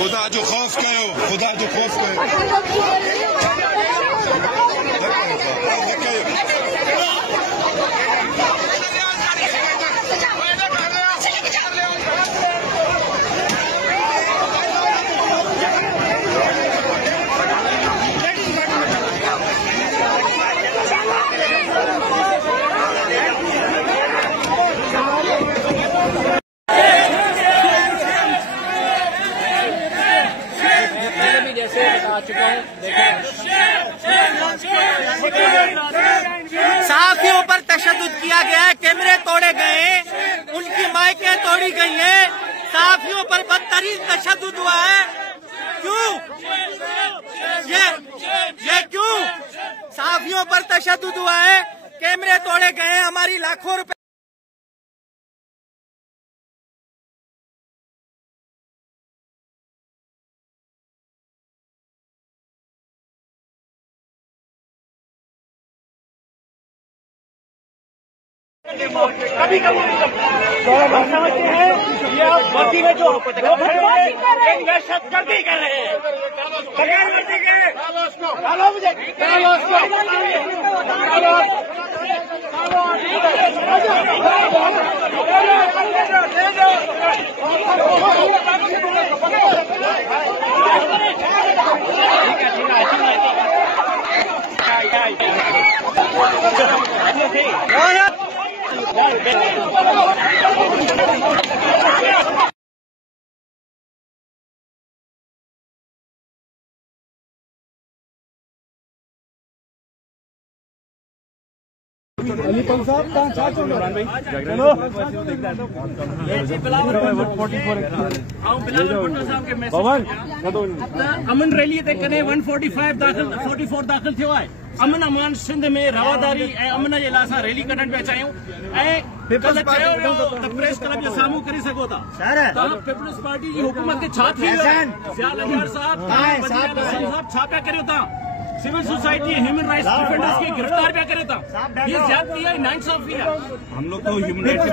खुदा जो खौफ कयो, खुदा जो खौफ कयो। सहाफियों पर तशद्दुद किया गया है, कैमरे तोड़े गए, उनकी माइकें तोड़ी गई हैं, सहाफियों पर बदतरीन तशद्दुद हुआ है। क्यों ये क्यों सहाफियों पर तशद्दुद हुआ है, कैमरे तोड़े गए, हमारी लाखों रुपए कभी कभी समझते हैं ये वर्दी में जो दहशतगर्दी कर रहे हैं बगैर वर्दी के। डालो मुझे, डालो अली पंग साहब कहाँ चार चलो अमन रैली ते कने 145 दाखिल 44 दाखिल थियो आहे। अमन अमान सिंध में रवादारी ऐं अमन जे लाइ असां रैली कढण पिया चाहियूं ऐं प्रेस क्लब जे साम्हूं करे सघो था। तव्हां पीपल्स पार्टी जी हुकूमत खे छा थी वियो आहे? ज़ियाउल हक़ साहब छा पिया करियो तव्हां? Civil society human rights defenders की गिरफ्तार क्या करे था? ये ज्यादती है, नाइंसाफी है। हम लोग तो ह्यूमन राइट्स